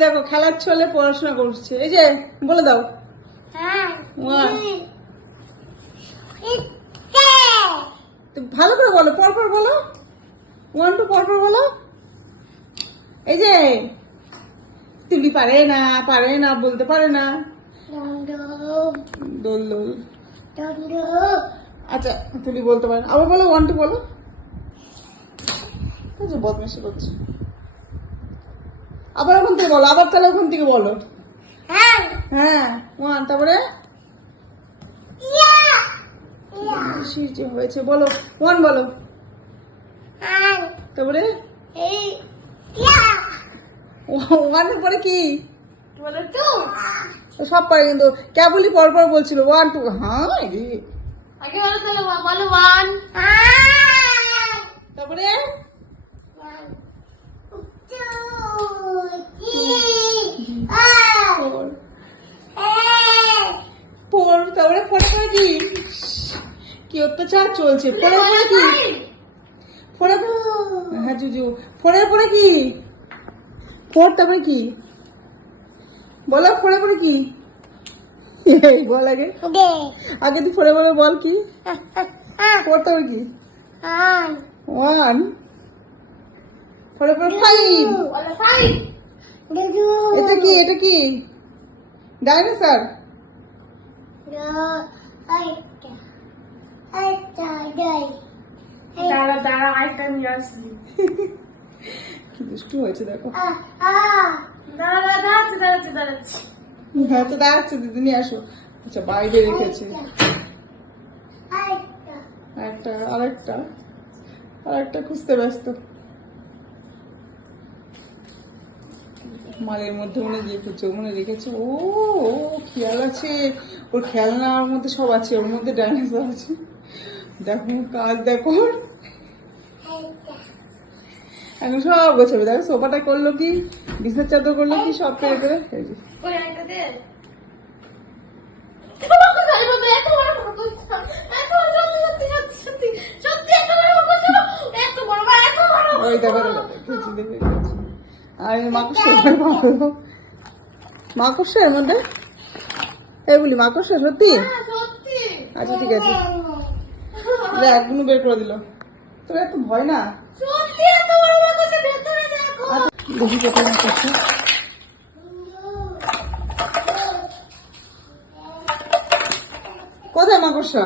দেখো খেলার ছলে পড়াশোনা করছে। এই যে বলে দাও। ভালো করে বলো, পরপর বলো। 1 2 পরপর বলো। এই যে তুলি পারে না বলতে পারে না। দোল দোল। আচ্ছা তুলি বলতে পারে। আবার বলো 1 2 বলো। বদমাইশি করছে। আবার ওখান থেকে বলো, আবার তাহলে ওখান থেকে বলো। হ্যাঁ 1 তারপরে যে হয়েছে বলো 1 বলো। তারপরে 1 এর পরে কি সব পারে কিন্তু কেবলই পরপর বলছিল 1 2। হ্যাঁ আগে বলো তাহলে বলো 1 তারপরে 4 তারপরে 4 পরে কি কি অত্যাচার চলছে। 4 পরে কি 4 হ্যাঁ জুজু 4 পরে কি 4 তারপরে কি বলো। 4 পরে কি বল আগে আগে তুই 4 বলে বল কি 4 তারপরে কি 1 4 পরে 5। এটা কি ডাইনোসর। কি দুষ্টু হয়েছে দেখো। হ্যাঁ তো দাঁড়াচ্ছে দিদি নিয়ে আসো। আচ্ছা বাইরে রেখেছে আরেকটা খুঁজতে ব্যস্ত। মালের মধ্যে মনে গিয়ে খুঁজছে, মনে রেখেছে। ও খেয়াল আছে ওর, খেলনার মধ্যে সব আছে, ওর মধ্যে ডাইনোসর আছে। দেখো কাজ দেখো এখন সব গোছাবে। দেখো সোফাটা করলো কি, বিছানার চাদর করলো কি, সব পেরে পেরে ওই দেখো আর মাকড়সার মধ্যে এই বলি মাকড়সা সত্যি। আচ্ছা ঠিক আছে একগুলো বের করে দিল। তোর এত ভয় না দেখি কোথায় মাকড়সা। কোথায় মাকড়সা?